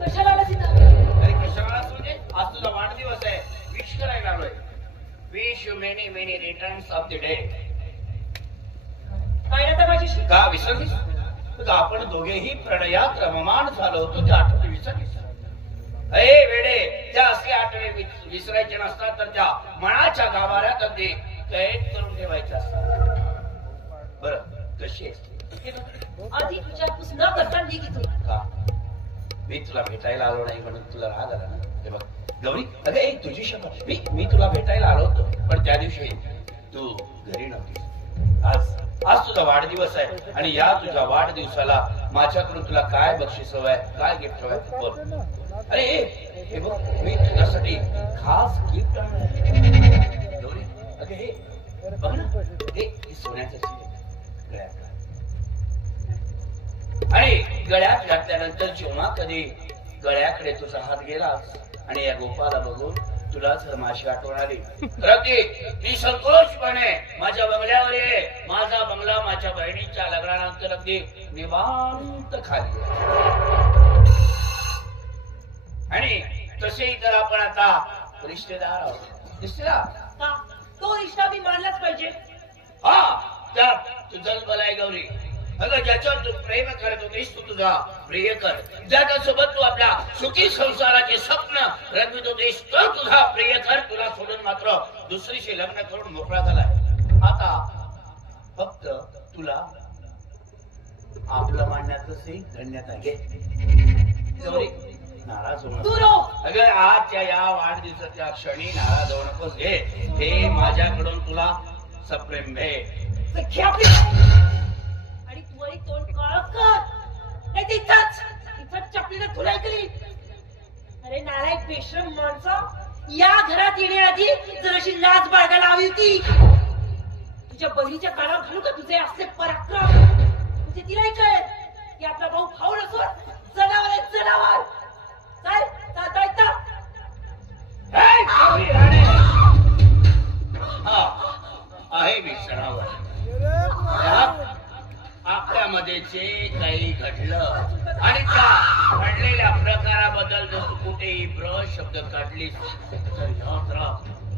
कशाला आला सीता? अरे कशाला आलास म्हणजे आज तुझा वाढदिवस आहे, विश करायला आलोय. Wish you many many returns of the day. काय आता माझ्याशी? का विसरलीस? तुझा आपण दोघेही प्रणयात रममाण झालो होतो ते आठवणी विसरलीस? अरे वेडे, त्या असली आठवणी विसरायचे नसतात तर त्या मनाच्या गाभाऱ्यात अगदी कैद करून ठेवायच्या असतात. बरं कशी आहेस? आधी विचारपूस न करता निघ इथून. का? मी तुला भेटायला आलो नाही म्हणून तुला राग आला ना? हे बघ गौरी, अगं एक तुझी शपथ, मी तुला भेटायला आलो होतो पण त्या दिवशी तू घरी नव्हतीस. आज तुझा वाढदिवस आहे आणि या तुझ्या वाढदिवसाला माझ्याकडून तुला काय बक्षीस हवंय, काय गिफ्ट हवंय बोल. अरे हे बघ, मी तुझ्यासाठी खास गिफ्ट आणलंय. गौरी अगं हे बघ ना, हे सोन्याचं गळ्यात आणि गळ्यात घातल्यानंतर जेव्हा कधी गळ्याकडे तुझा हात गेला आणि या गोपाला बघून तुला जर माझी आठवण आली तर अगदी मी संतोषपणे माझ्या बंगल्यावर ये. माझा बंगला माझ्या बहिणीच्या लग्नानंतर अगदी निवांत खाली आणि तसेही तर आपण आता रिश्तेदार आहोत. रिश्तेदार तो रिश्ता मी मानलाच पाहिजे. हा त्या तुझं बलाय गौरी. अगं ज्याच्यावर तू प्रेम करत होतीस तू तुझा प्रिय कर, ज्याच्यासोबत तू आपल्या सुखी संसाराचे स्वप्न रंगवित होतीस तो तुझा प्रिय कर. तुला सोडून मात्र दुसरीशी लग्न करून मोकळा झालाय. आता फक्त तुला आपलं मानण्यातही धन्यता घे. गौरी नाराज होऊ नकोस. अगं आजच्या या वाढदिवसाच्या क्षणी नाराज होऊ नकोस. हे माझ्याकडून तुला सप्रेम भेट. आणि तू एक तोंड काळ कर नाही तिथंच चपलीने धुलाई केली. अरे नालायक बेशरम माणसा, या घरात येण्याआधी जराशी लाज बाळगायला हवी होती. तुझ्या बहिणीच्या कानावर घालू का तुझे असले पराक्रम? म्हणजे तिलाही कळेल की आपला भाऊ खाऊ नसून जनावर आहे, जनावर. चल चालता ऐकता आहे मी जनावर. आपल्यामध्ये जे काही घडलं आणि त्या घडलेल्या प्रकाराबद्दल जर तू कुठेही शब्द काढलीस तर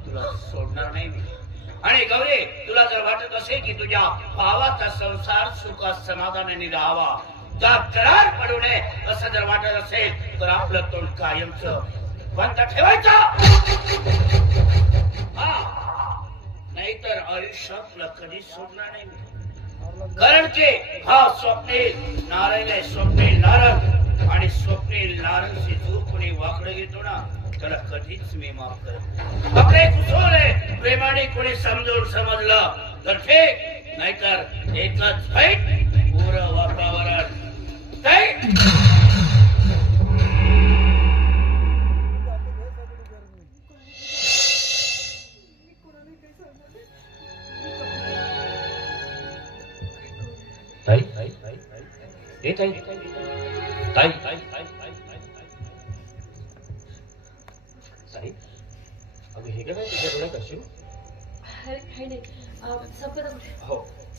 तुला सोडणार नाही मी. आणि गौरी, तुला जर वाटत असेल की तुझ्या भावाचा संसार सुखात समाधानाने राहावा, करार पडू नये असं जर वाटत असेल तर आपलं तोंड कायमचं बंद ठेवायचं. नाहीतर आयुष्यातलं कधी सोडणार नाही मी. कारण की हा स्वप्नील नारायण आहे, स्वप्नील नारद. आणि स्वप्नील नारदशी जो कोणी वाकडं घेतो ना त्याला कधीच मी माफ करत. आपले कुसोले प्रेमाने कोणी समजून समजलं तर ठीक, नाहीतर एकच फाईट पुरं वातावरण.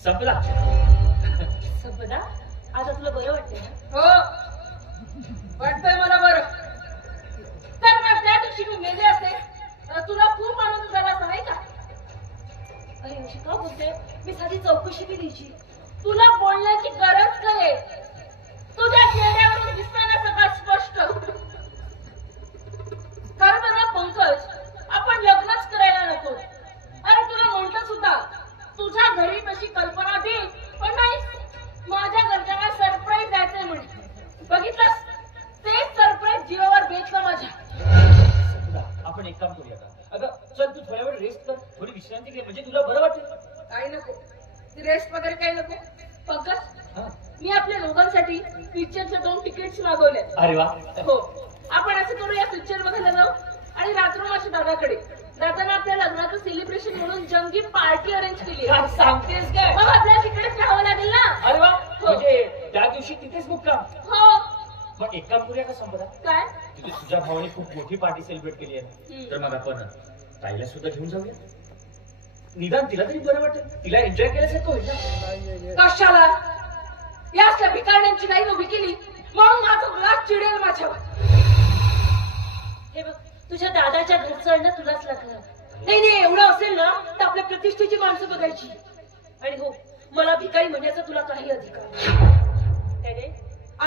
संपला. संपदा, आता तुला बरं वाटतंय ना? हो वाटतंय मला बरं. तर मग त्या दिवशी तू मेले असते तुला खूप आनंद झाला असता नाही का? अरे अशी का बोलते? मी साधी चौकशी केलीची. तुला बोलण्याची गरज काय? तुझ्या चेहऱ्यावरून दिसताना सगळं स्पष्ट. खरं तर पंकज, आपण लग्नच करायला नको. अरे तुला म्हटलं सुद्धा तुझ्या घरी तशी कल्पना दे, पण नाही, माझ्या घरच्यांना सरप्राईज द्यायचंय म्हणे. बघितलंस, तेच सरप्राईज जीवावर बेतलं माझ्या. आपण एक काम करूया का? अगं चल, तू थोड्या वेळ रेस्ट कर, थोडी विश्रांती घे, म्हणजे तुला बरं वाटेल. काही नको, रेस्ट वगैरे काही नको. पंकज, मी आपल्या लोकांसाठी पिक्चरच्या 2 तिकीट्स मागवले. अरे वा. हो, आपण असं करूया, पिक्चर बघायला जाऊ आणि रात्र माझ्या दादाकडे. दादाने आपल्या लग्नाचं सेलिब्रेशन म्हणून जंगी पार्टी अरेंज केली. सांगतेस काय? मग आपल्याला तिकडेच राहावं लागेल ना. अरे वा, म्हणजे त्या दिवशी तिथेच मुक्काम. हो. मग एक काम करूया का संपदा? काय? तिथे तुझ्या भावाने खूप मोठी पार्टी सेलिब्रेट केली आहे, तर मग आपण ताईला सुद्धा घेऊन जाऊया. निदान तिला तरी बरं वाटेल, तिला एन्जॉय केल्यासारखं होईल ना. कशाला? या भिकारण्यांची नाही उभी केली म्हणून माझं राग चिडेल माझ्यावर.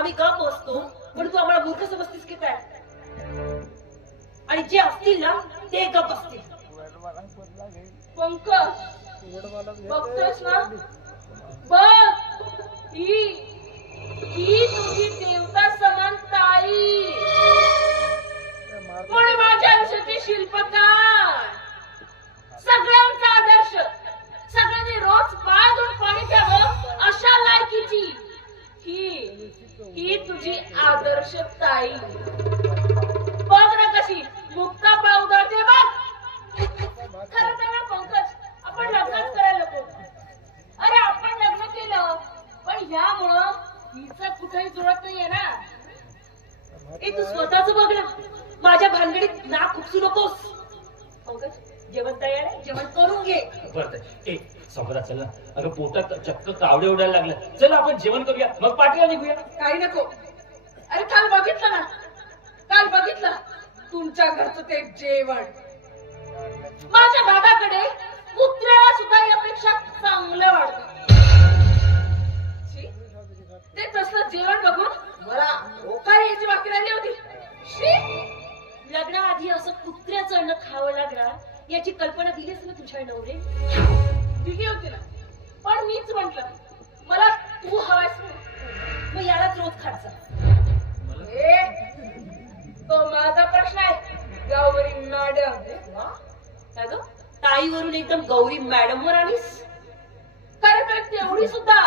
आम्ही गप बसतो पण तू आम्हाला मूर्ख समजतीस की काय? आणि जे असतील ना ते गप असतील. पंकज बघतोयस ना, बघ ही तुझी देवता समान ताई, कोणी माझ्या आयुष्याची शिल्पकार, सगळ्यांचा आदर्श, सगळ्यांनी रोज पाय धुवून पाणी द्यावं अशा लायकीची ही तुझी आदर्श ताई. बघ ना कशी मुक्ता पावदळते बघ. खरं तर ना पंकज, आपण लग्नच करायला नको. अरे आपण लग्न केलं पण ह्यामुळं हिचं कुठेही जुळत नाहीये ना. ए तू स्वतःच बघ ना, माझ्या भानगडीत नाक खुपसू नकोस. पंकज जेवण तयार आहे, जेवण करून घे. बरं ए संपदा चल ना. अगं पोटात चक्क कावडे उडायला लागलं. चल आपण जेवण करूया मग पार्टीला निघूया. काही नको. अरे काल बघितलं ना, काल बघितलं तुमच्या घरचं ते जेवण. माझ्या बाबाकडे कुत्र्याला सुद्धा यापेक्षा चांगलं वाटतं. छी, ते तसलं जेवण बघून मला ओकार यायची बाकी राहिली होती. शी, लग्नाआधी असं कुत्र्याचं अन्न खावं लागणार याची कल्पना दिलीस ना तुझ्या नवरे? दिली होती ना, पण मीच म्हंटल मला तू हवायस. मग यालाच रोज खायचा. तो माझा प्रश्न आहे. गौरी मॅडम, काय ग ताईवरून एकदम गौरी मॅडम वर आलीस? खरं तर तेवढी सुद्धा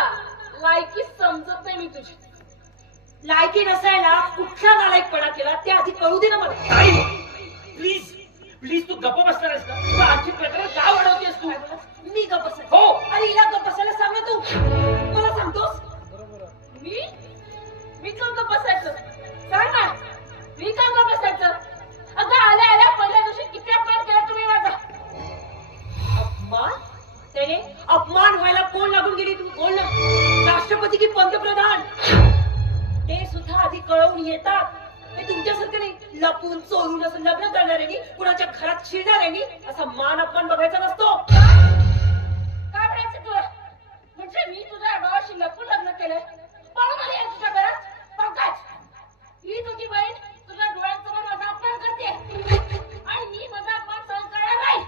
लायकी समजत नाही मी तुझी. लायकी नसायला कुठला नालायकपणा केला ते आधी कळू दे ना मला. प्लीज प्लीज तू गप्प बसणार आहेस का? तू आणखी प्रकारे का वाढवतेस तू? मी गप्प बसेल. हो. आणि हिला गप्प बसायला सांग ना तू. मला सांगतोस मी का गप्प बसायचं? सांग ना, मी का गप्प बसायचं? अगं आल्या आल्या पहिल्या दिवशी किती अपमान केला तुम्ही माझा. अपमान? त्याने अपमान व्हायला कोण लागून गेली तू? बोल ना. राष्ट्रपती की पंतप्रधान? ते सुद्धा आधी कळवून येतात. हे तुमच्यासारखं नाही लपून चोरून असं लग्न करणाऱ्यांनी, कुणाच्या घरात शिरणाऱ्यांनी असा मान अपमान बघायचा नसतो. काय म्हणायचं तुला? म्हणजे मी तुझ्या भावाशी लपून लग्न केलंय, पळून आली आहे तुझ्या घरात? पंकज, ही तुझी बहीण तुझ्या डोळ्यांसमोर माझा अपमान करते आणि मी माझा अपमान सहन करणार नाही.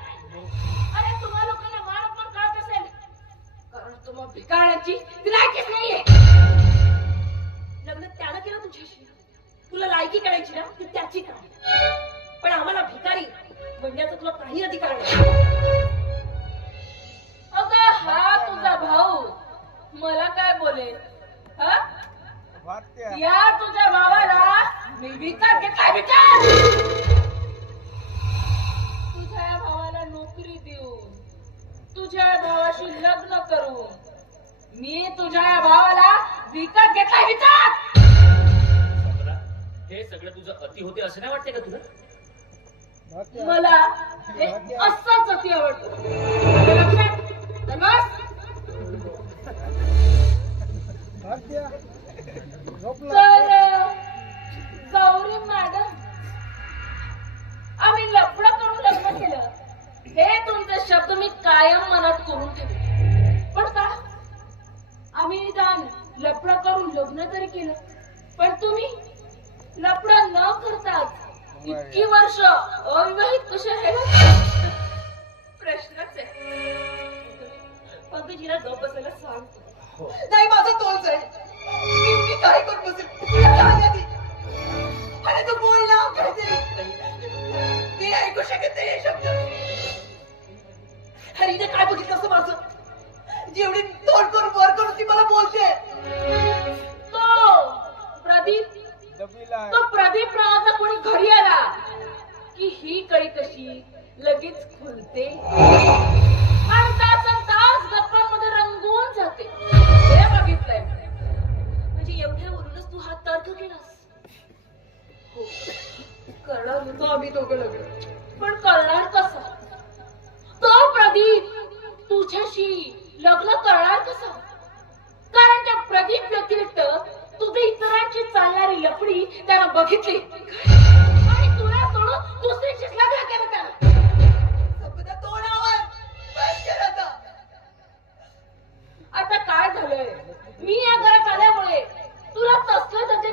अरे तुम्हा लोकांना मान अपमान कळत असेल कारण तुम्हा भिकाऱ्याची लायकीच नाहीये. लग्न त्यानं केलं तुझ्याशी. तुला लायकी करायची ना ती त्याची काम, पण आम्हाला भिकारी म्हणण्याचा तुला काही अधिकार नाही. अगं हा तुझा भाऊ मला काय बोलेल? हा? या तुझ्या भावाला मी विकत घेतलाय. विचार, तुझ्या या भावाला नोकरी देऊन, तुझ्या भावाशी लग्न करून मी तुझ्या या भावाला विकत घेतलाय. विचार. संपदा, हे सगळं तुझं अति होते असं नाही वाटते का तुला? मला हे असंच अति आवडतं. लक्षात बस. तर गौरी मॅडम, आम्ही लफडं करून लग्न केलं हे तुमचे शब्द मी कायम मनात करून ठेवले. पण का? आम्ही निदान लफडं करून लग्न तरी केलं, पण तुम्ही लफडं न करताच इतकी वर्ष अविवाहित कसे राहिले? प्रश्नच आहे. पंकजीला गप्प बसायला सांग. नाही माझं तोल जाईल. मी काय करू बसेल? तुला काय आधी? अरे तू बोल ना काहीतरी. मी ऐकू शकत नाही हे शब्द. अरे हिने काय बघितलं असं माझं? जेवढी तोंड करून वर करून ती मला बोलते. तो प्रदीप नावाचा कोणी घरी आला की ही कळी कशी लगेच खुलते आणि तासन तास गप्पांमध्ये रंगून जाते. हे बघितलंय. म्हणजे एवढ्यावरूनच तू हा तर्क केलास? हो, करणार होतो आम्ही दोघं लग्न, पण करणार कसा? तो प्रदीप तुझ्याशी लग्न करणार कसा? कारण त्या प्रदीप व्यतिरिक्त तुझे इतरांची चालणारी लफडी त्यानं बघितली आणि तुला सोडून दुसरीचीच लग्न केलं त्यानं. संपदा तोंडावर बस कर आता. आता काय झालंय? मी या घरात आल्यामुळे तुला तसलं त्याचे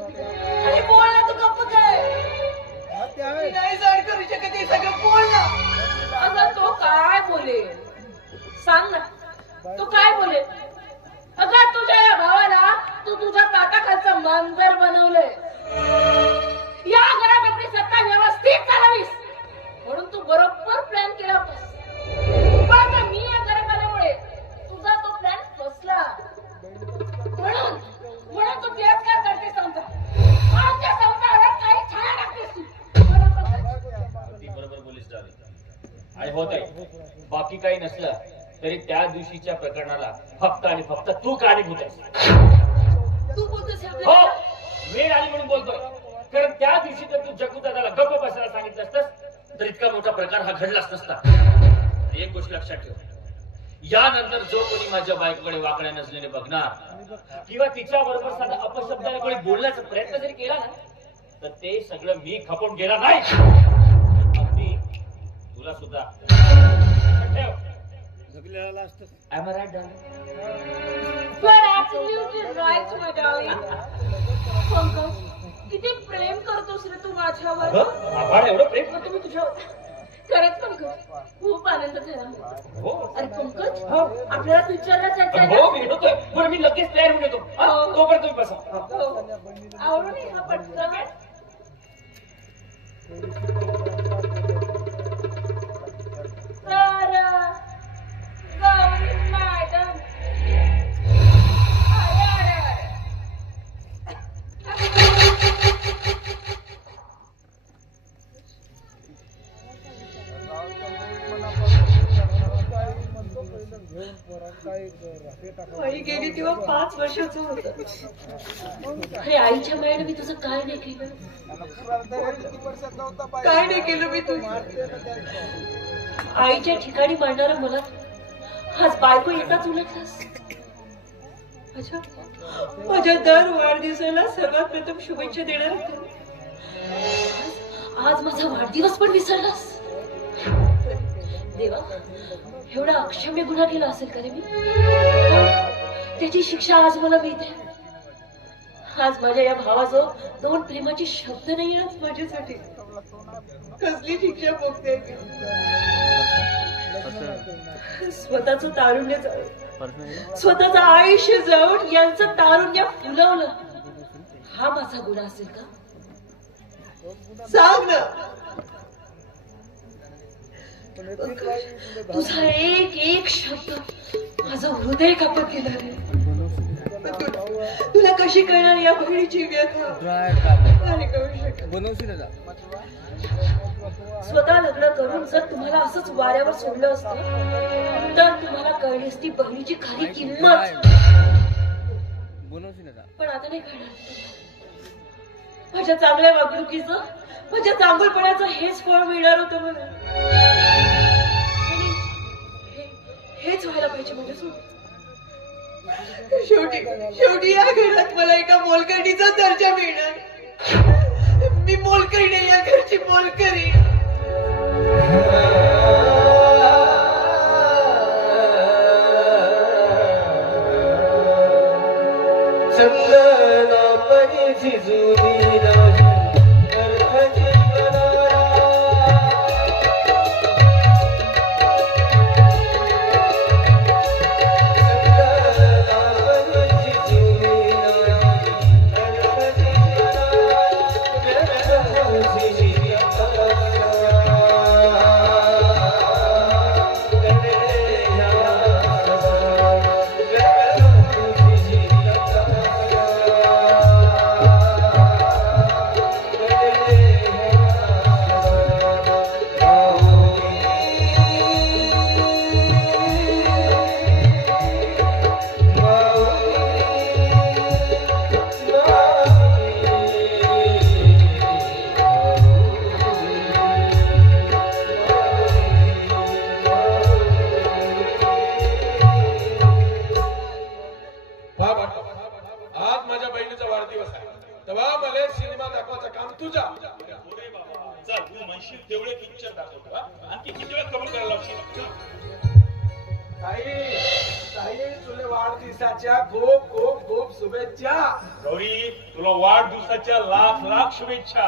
अरे बोल ना, तू गप्प काय? मी नाही सहन करू शकत हे सगळं, बोल ना. अगं तो काय बोलेल सांग ना, तो काय बोलेल? अगं तुझ्या या भावाला तू तुझ्या ताटाखालचं मांजर बनवलंय. या घरामध्ये सत्ता व्यवस्थित चालवीस म्हणून तू बरोबर प्लॅन केला होतास. पण आता मी या घरात आल्यामुळे तुझा तो प्लॅन फसला. म्हणून तू तिरस्कार करतेस आमचा. आमच्या संसारात काही छाया लागतेस तू. अगदी बरोबर बोलीस डार्लिंग. आणि होत आहे, बाकी काही नसलं तरी त्या दिवशीच्या प्रकरणाला फक्त आणि फक्त तू कारणीभूत आहेस. तू बोलतोस हे हो, आपल्याला? वेळ आली म्हणून बोलतोय. कारण त्या दिवशी जर तू जग्गू दादाला गप्प बसायला सांगितलं असतंस तर इतका मोठा प्रकार हा घडलाच नसता. एक गोष्ट लक्षात ठेव, यानंतर जो कोणी माझ्या बायकोकडे वाकड्या नजरेने बघणार किंवा तिच्या बरोबर साधा अपशब्दाने कोणी बोलण्याचा प्रयत्न जरी केला ना तर ते सगळं मी खपून गेला नाही. अगदी तुला सुद्धा ठेव. Am I right, darling? You are absolutely right, my darling. Pankaj, किती प्रेम करतोस रे तू माझ्यावर. आभाळ एवढं प्रेम करतो मी तुझ्यावर. खरंच पंकज, खूप आनंद झाला. हो अरे पंकज, आपल्याला पिक्चरला जायचंय ना? हो, मी येतोय. बरं मी लगेच तयार होऊन येतो. तोपर्यंत तुम्ही बसा. हो. आवडून ये हा पटकन. तर गौरी मॅडम, अरे अरे अरे, आई गेली तेव्हा 5 वर्षाचं होतं. अरे आईच्या मायेने मी तुझं काय नाही केलं, काय नाही केलं मी तुझं. आईच्या ठिकाणी मांडणारा मला आज बायको येताच उलटलास. माझ्या दर वाढदिवसाला सर्वात प्रथम शुभेच्छा देणार आज माझा वाढदिवस पण विसरलास. देवा, एवढा अक्षम्य गुन्हा केला असेल का रे मी? त्याची शिक्षा आज मला मिळते. आज माझ्या या भावाजवळ 2 प्रेमाचे शब्द नाही आज माझ्यासाठी. कसली शिक्षा भोगते. स्वतःच तारुण्य जाऊन, स्वतःच आयुष्य जाऊन यांचं तारुण्य फुलवलं, हा माझा गुन्हा असेल का? सांग ना. तुझा एक शब्द माझं हृदय कापत गेला रे. तुला कशी कळणार या बहिणीची व्यथा? स्वतः लग्न करून जर तुम्हाला असंच वाऱ्यावर सोडलं असतं तर तुम्हाला कळली असती बहिणीची खरी किंमत. पण आता नाही कळणार. माझ्या चांगल्या वागणुकीचं, माझ्या चांगुलपणाचं हेच फळ मिळणार होतं मला. हेच व्हायला पाहिजे माझ्यासोबत. शेवटी या घरात मला एका मोलकरणीचा दर्जा मिळणार. मी मोलकरी नाही, या घरची मोलकरी. चंदना परीची जुनी नाही अर्थाची ताई तुला वाढदिवसाच्या खूप खूप खूप शुभेच्छा. गौरी तुला वाढदिवसाच्या लाख लाख शुभेच्छा.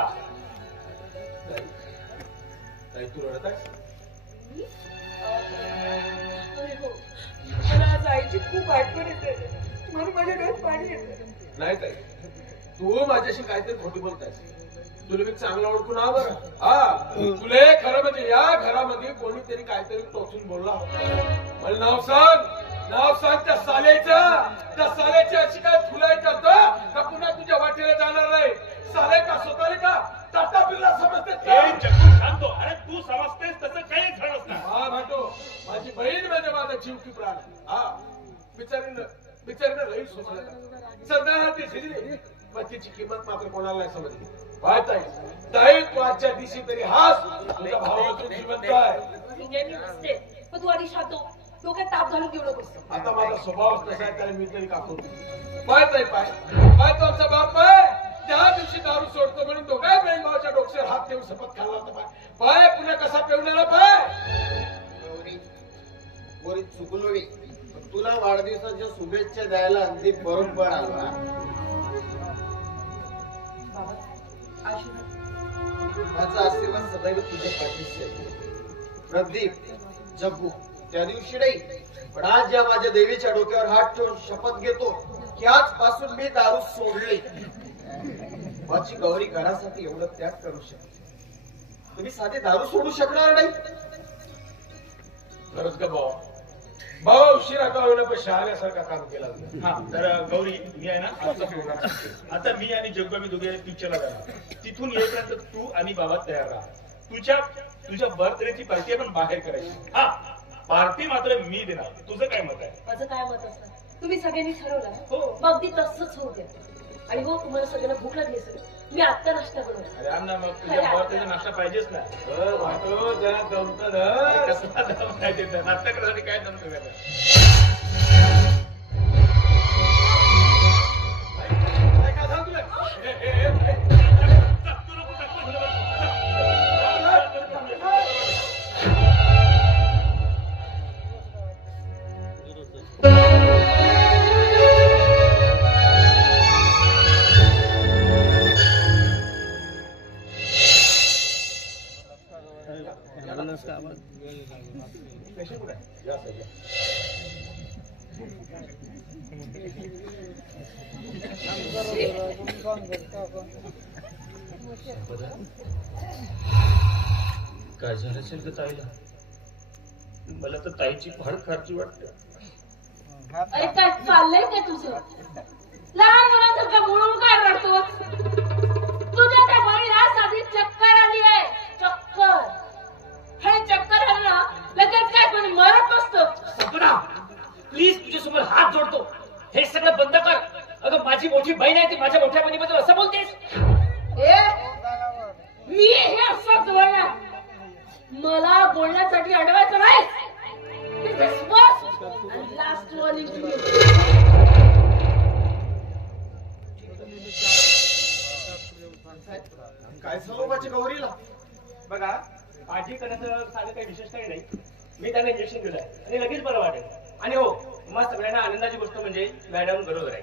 ताई तू रडत आहेस? अरे हो, मला आज आईची खूप आठवण येते म्हणून माझ्या डोळ्यात पाणी येते. नाही ताई, तू माझ्याशी काहीतरी खोटी बोलतायस. तुला मी चांगलं ओळखून आहो बरं. हा, तुले खरं म्हणजे या घरामध्ये कोणीतरी काहीतरी टोचून बोलला. मला नाव सांग त्या साल्याची अशी काय फुलाय करतो का पुन्हा तुझ्या वाटेला जाणार नाही? साले का स्वतःला का टाटा बिर्ला समजते? जगू सांगतो. अरे तू समजतेस तसं काही झालं नसतं. हा भाटो, माझी बहीण म्हणजे माझा जीव की प्राण. हा, बिचारीनं लई सोचलं. सध्या ती शिजली पण तिची किंमत मात्र कोणाला नाही समजली. ताई तू आजच्या दिवशी तरी हास, तुझा भाव अजून जिवंत आहे. इंडियन नसते पण तू आधी शांतो, डोक्यात ताप घालून घेऊ नकोस. आता माझा स्वभावच तसा आहे, त्याला मी तरी का करू? पाय तो आमचा बाप आहे. त्या दिवशी दारू सोडतो म्हणून तो काय बहीण भावाच्या डोक्यावर हात देऊन शपथ खाल्ला होता. पाय पुन्हा कसा पेवण्याला पाय. गोरी चुकलोवी, तुला वाढदिवसाच्या शुभेच्छा द्यायला अगदी बरोबर आला. बाबा आशू माझा आशीर्वाद सदैव तुझ्या पाठीशी आहे. प्रदीप, जग्गू त्या दिवशी नाही, पण आज या माझ्या देवीच्या डोक्यावर हात ठेवून शपथ घेतो की आजपासून मी दारू सोडली. माझी गौरी घरासाठी एवढं त्याग करू शकते, तुम्ही साधे दारू सोडू शकणार नाही. खरंच का भाऊ उशिरा का होईना पण शहाण्यासारखा काम केला. हा तर गौरी मी आहे ना आजचा प्रोग्राम सांगते. आता मी आणि जग्गू आम्ही दोघे पिक्चरला जाणार. तिथून येईपर्यंत तू आणि बाबा तयार राहा. तुझ्या बर्थडेची पार्टी आपण बाहेर करायची. हा, पार्टी मात्र मी देणार. तुझं काय मत आहे? माझं काय मत असतं तुम्ही सगळ्यांनी ठरवलं हो. मग अगदी तसंच होऊ द्या. आणि हो, तुम्हाला सगळ्यांना भूक लागली असेल, मी आत्ता नाश्ता बनवला. अरे अण्णा, मग तुझ्या बर्थडेचा नाश्ता पाहिजेच ना. भाटो जरा जमत कसला दम नाही देत. नाश्ता करायसाठी काय जमतं त्याला? काय सांग तुला? काय झालं असेल का ताईला? मला तर ताईची फार खारची वाटते. अरे काय चाललंय काय तुझं? लहान मुलांसारखं मुळून काय रडतोस? तुझ्या त्या बळीला साधी चक्कर आली आहे. चक्कर. हे चक्कर आलं ना लगेच काय कोणी मरत नसतं. सपना, प्लीज तुझ्यासमोर हात जोडतो, हे सगळं बंद कर. अगं माझी मोठी बहीण आहे, ती माझ्या मोठ्या बहिणीबद्दल असं बोलतेस? मी हे असंच बोलणार. मला बोलण्यासाठी अडवायचं नाही. Last warning to you. काय झालं माझ्या गौरीला? बघा, आजी करण्याचं साधं काही विशेष काही नाही. मी त्यांना इंजेक्शन दिलंय आणि लगेच बरं वाटेल. आणि हो, मग सगळ्यांना आनंदाची गोष्ट म्हणजे मॅडम बरोबर आहे.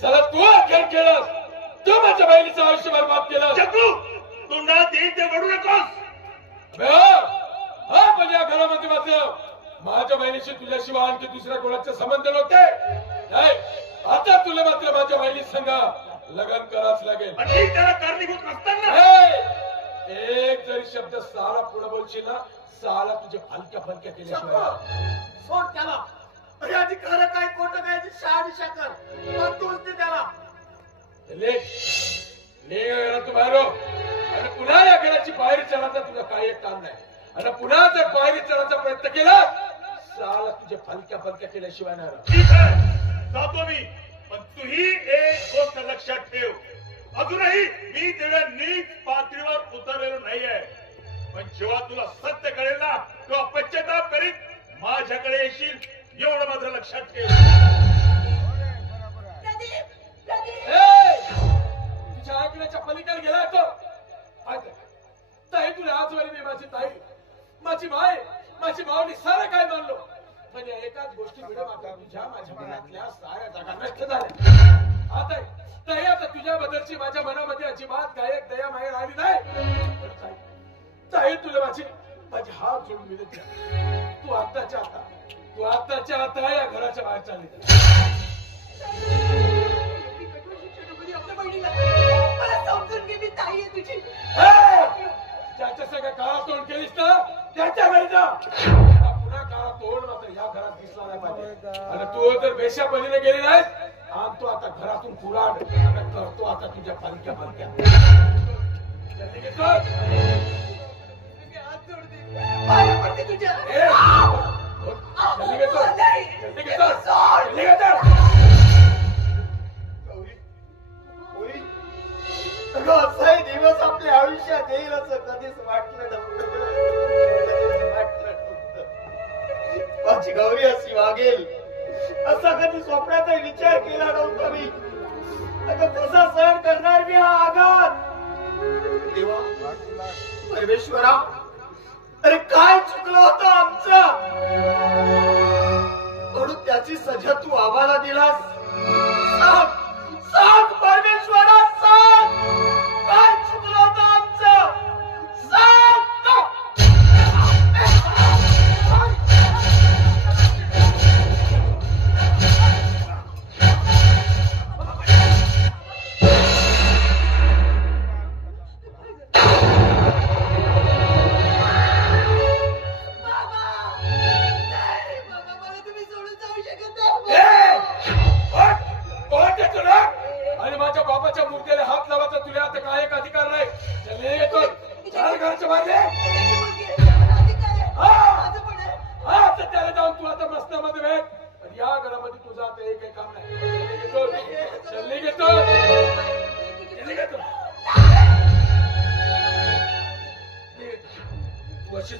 सला तू अखेर केलंस. तू माझ्या बहिणीचं आयुष्य बरबाद केलं. जग्गू, तू ना देईल ते वडू नकोस. हा, पण या घरामध्ये मात्र माझ्या बहिणीशी तुझ्याशिवाय आणखी दुसऱ्या कोणाचे संबंध नव्हते. नाही, आता तुला मात्र माझ्या बहिणी संग लग्न करावंच लागेल. आणि त्याला कारणीभूत नसताना एक जरी शब्द साला पुढे बोलशील ना, साला तुझे फलक्या फलक्या केल्याशिवाय सोड त्याला. अरे आधी खरं काय खोटं काय ते शहानिशा कर. मग तूच ते त्याला. तू बाहेर हो. आणि पुन्हा या घराची पायरी चढायचा तुझा काही एक काम नाही. आणि पुन्हा जर पायरी चढायचा प्रयत्न केला, साला तुझे फलक्या फलक्या केल्याशिवाय नाही राहत. ठीक आहे, जातो मी. पण तूही एक गोष्ट लक्षात ठेव, अजूनही मी तेवढ्या नीच पातळीवर उतरलेलो नाहीये. पण जेव्हा तुला सत्य कळेल ना, तेव्हा पश्चाताप करीत माझ्याकडे येशील, एवढं मात्र लक्षात ठेव. तुझ्या ऐकण्याच्या पलीकडे गेलाय तो. ताई तुला आजवरी मी माझी ताई, माझी माय, माझी मावली सारं काय मानलो, पण या एकाच गोष्टीमुळे मात्र तुझ्या माझ्या मनातल्या साऱ्या जागा नष्ट झाल्या. आता तुझ्या बद्दलची माझ्या मनामध्ये अजिबात काय एक दया माया राहिली नाही. ताई तुला माझी हात जोडून विनंती आहे, तू आत्ताच्या आता या घराच्या बाहेर चालली. आपल्या बहिणीला मला समजून घे, मी ताई आहे तुझी. ज्याच्या सगळ्या काळा तोंड केलीस ना त्याच्या घरी जा. पुन्हा काळा तोंड मात्र या घरात दिसला नाही पाहिजे. आणि तू जर बेशा पलीने गेली नाहीस, आणतो आता घरातून कुराड आणि करतो आता तुझ्या पालक्या पालक्या. हात जोडते, पाया पडते तुझ्या. असाही दिवस आपल्या आयुष्यात येईल असं कधीच वाटलं नव्हतं. माझी गौरी अशी वागेल असा कधी स्वप्नातही विचार केला नव्हता मी. आता कसा सहन करणार मी हा आघात. देवा परमेश्वरा, अरे काय चुकलं होतं आमचं म्हणून त्याची सजा तू आम्हाला दिलास. सांग परमेश्वरा, सांग काय चुकलं होतं आमचं. सांग. आणि माझ्या बाबाच्या मूर्तीला हात लावायचा तुला आता काय एक अधिकार नाही. येतोय चार घरच्या बाहेर हा तर त्याला जाऊन तू आता मस्तामध्ये भेट. आणि या घरामध्ये तुझं आता एक काम नाही. चल्ली घेतो वर्षी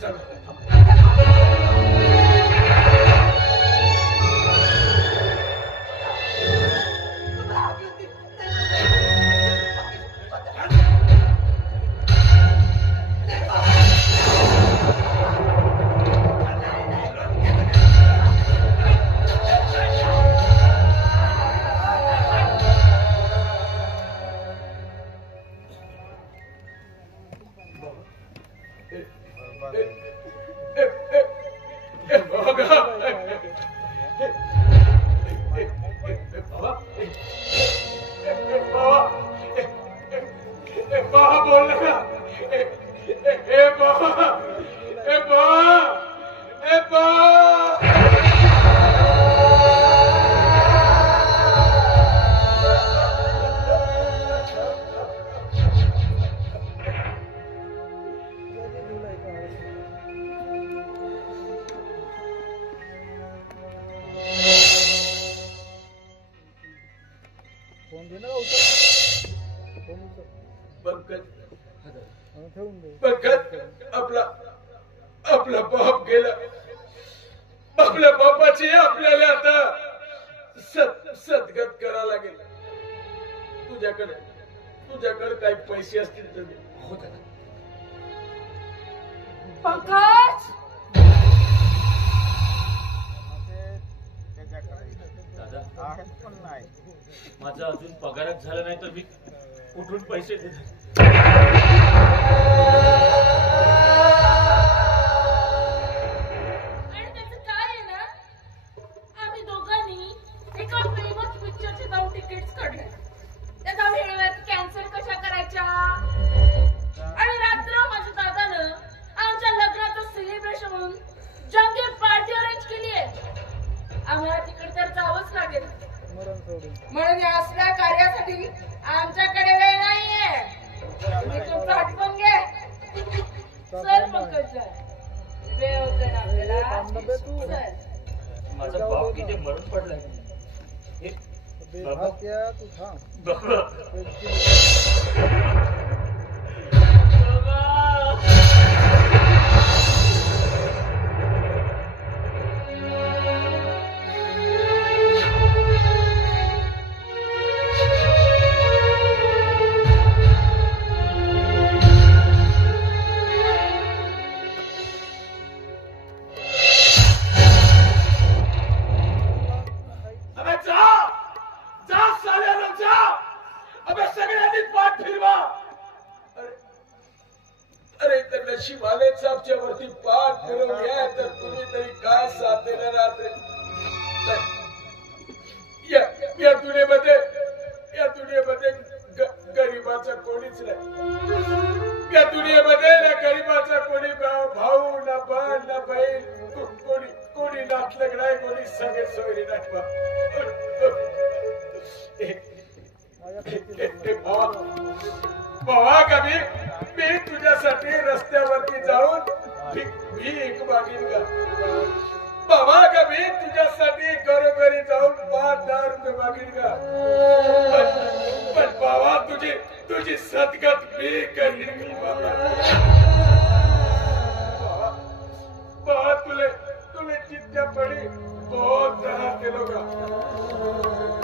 आपला बाप गेला. आपल्या बापाची आपल्याला आता सद्गत करावं लागेल. तुझ्याकडे काही पैसे असतील तर होत ना. पंकज दादा, माझा अजून पगारच झाला नाही तर मी कुठून पैसे देतो. आणि त्याचं काय आहे ना, आम्ही दोघांनी एका फेमस पिक्चरचे 2 तिकीट्स काढले. त्या 2 वेळेत कॅन्सल कशा करायच्या. आणि रात्र माझ्या दादानं आमच्या लग्नाचं सेलिब्रेशन म्हणून जंगी पार्टी अरेंज केली आहे. आम्हाला तिकडे तर जावंच लागेल. म्हणून या असल्या कार्यासाठी आमच्याकडे वेळ नाहीये. तुम्ही तुमचं हटकून घे. चल पंकज, वेळ होते ना आपल्याला. चल. माझा बाप किती मरून पडलाय. मालेक साहेबच्या वरती पाठ फिरवली आहे तर तुम्ही तरी काय साथ देणार आहात रे? या दुनियेमध्ये गरीबाचा कोणीच नाही. या दुनियेमध्ये ना गरीबाचा कोणी भाऊ ना बहीण ना बहीण कोणी नातलग नाही, कोणी सगळे सोयरी नाही. भावा कधी मी तुझ्यासाठी रस्त्यावरती जाऊन भीक मागीन का? बाबा कधी तुझ्यासाठी घरोघरी जाऊन 5,000 रुपये मागीन का? पण बाबा तुझी सदगत मी करीन की बाबा. बाबा तुले चित्त्या पडी बहुत त्रास केलो का?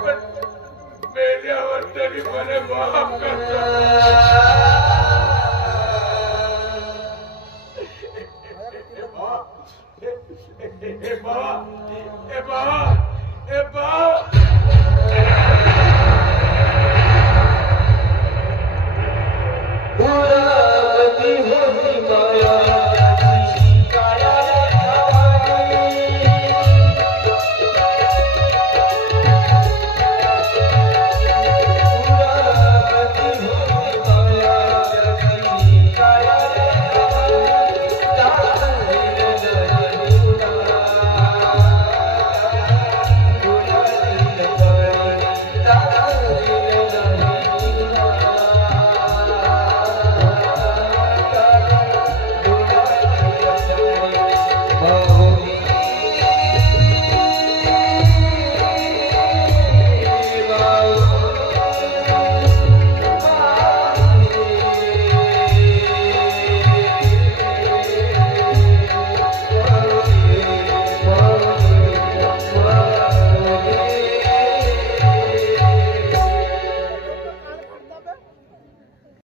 पण मेल्यावर तरी मला माफ करतो. ए बाबा